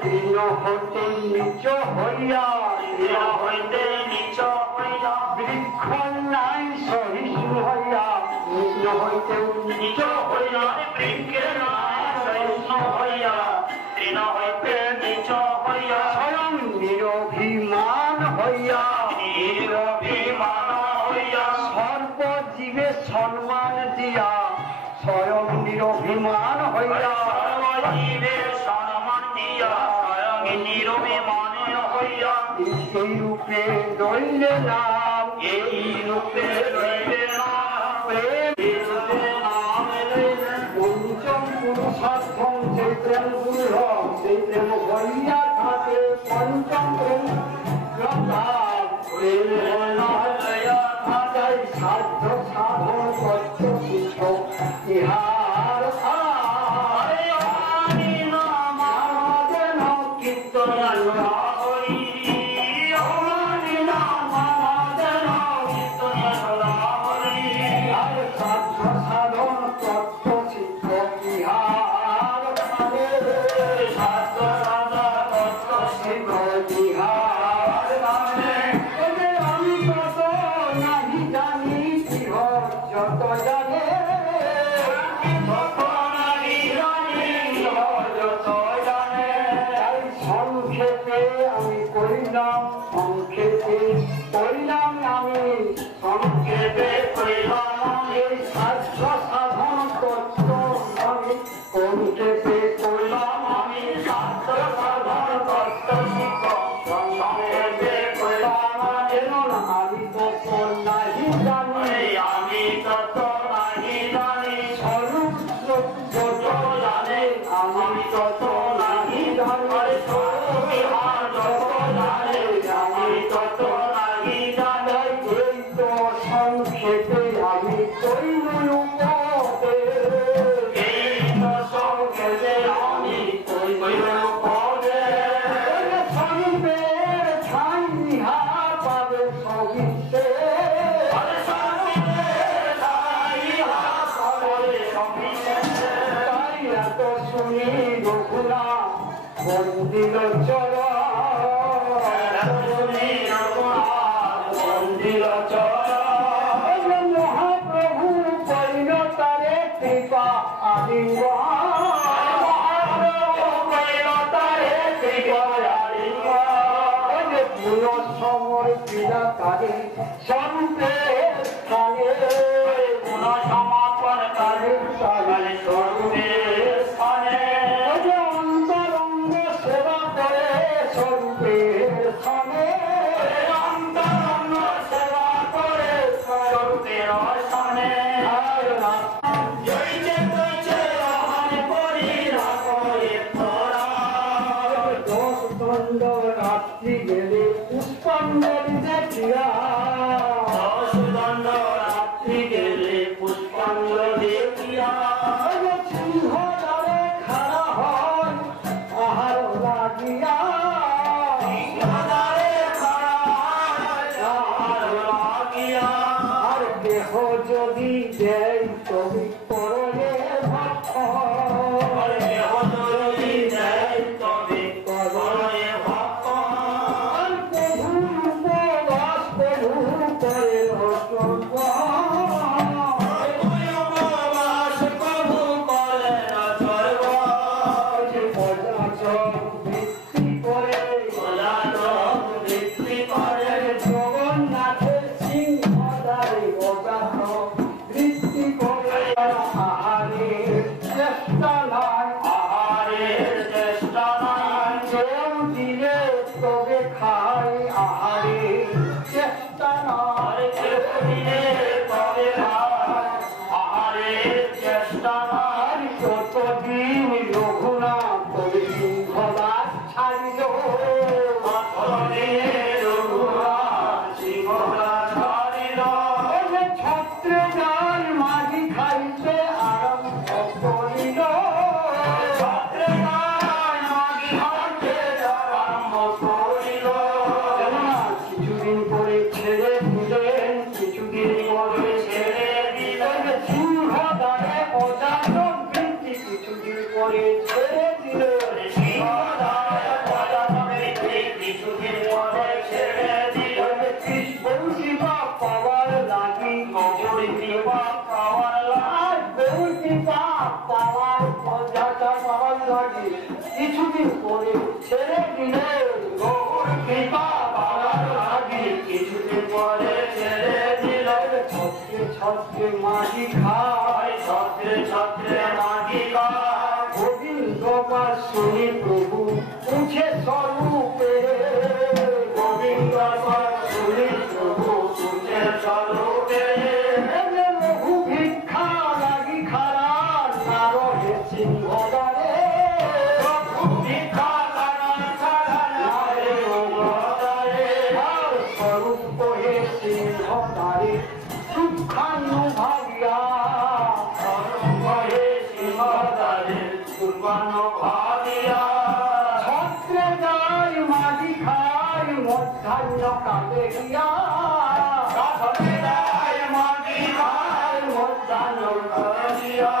তৃণ হতে নিচ হইয়া বৃক্ষ নাই সহিষ্ণু হইয়া নিচ হইতে নিচ হইয়া বৃক্ষের নাই সহিষ্ণু হইয়া তৃণ হইতে নিচ হইয়া স্বয়ং নিরভিমান হইয়া সর্বজীবে সম্মান দিয়া স্বয়ং নিরভিমান হইয়া এই রূপে রইলে নাম পঞ্চম পুরুষার্থম সেই প্রেম গুরু সেই প্রেম হইয়া থাকে পঞ্চম প্রেম সাধ্য সাধন কষ্ট শিষ্য ইহার কীর্তন সংক্ষেপে করিলাম আমি সংক্ষেপে করিলাম এই শাস্ত্র সাধন তত্ত্ব আমি সংক্ষেপে করিলাম আমি শাস্ত্র সাধন তত্ত্ব সংক্ষেপে করিলাম যেন আমি তত নাহি জানি আমি তত নাহি জানি স্বরূপ যত জানে আমি তত নাহি জানি সংক্ষেপে আমি সংক্ষেপে আমি স্বরূপের ঠাই ইহা পাবে সবিতে তাই এত শুনি রঘুনা বন্দিল চর মহাপ্রভু পরিণতারে কৃপা আলিঙ্গ পুনঃ সময় পীড়া কালে স্বরূপে স্থানে পুনঃ সমাপন কালে স্বরূপে স্থানে অন্তরঙ্গ সেবা করে স্বরূপের স্থানে রাত্রি গেলে পুষ্পাঞ্জলি দেখিয়া রাত্রি গেলে পুষ্পাঞ্জলি দেখিয়া সিংহদ্বারে খাড়া হয় আহার লাগিয়া আর দেহ যদি দেয় তবে করলে ভক্ত দেহ যদি দেয় তবে করলে ভক্ত জগন্নাথের সিংহদ্বারে বৃত্তি করে আহারের চেষ্টা নাই আহারের চেষ্টা নাই কেউ দিলে তবে খাই আহারের চেষ্টা নাই কেউ দিলে তবে খাই আহারের চেষ্টা নাই ততদিন রঘুনাথ তবে সিংহদাস ছাড়িল ছত্রে যার মাঝি খাইতে আরম্ভ করিল ছত্রে যার মাঝি খাইতে আরম্ভ করিল কিছুদিন ছেড়ে দিলে গৌর কৃপা পাওয়ার লাগি কিছুদিন পরে ছেড়ে দিল ছত্রে ছত্রে মাটি খায় ছত্রে ছত্রে মাটি খায় গোবিন্দ পাঠ শুনি প্রভু উঠে স্বরূপে গোবিন্দ পাঠ শুনি প্রভু উঠে স্বরূপে বহু ভিক্ষা লাগি খারা নারহে সিংহদারে ভিক্ষা স্বরূপ হে সিংহদারে দুঃখানুভাবিয়া স্বরূপ হে সিংহদারে দুর্বানুভাবিয়া ছত্রে যায় মাটি খায় মধ্যাহ্ন কালে গিয়া ছত্রে যায় মাটি খায় মধ্যাহ্ন কালে গিয়া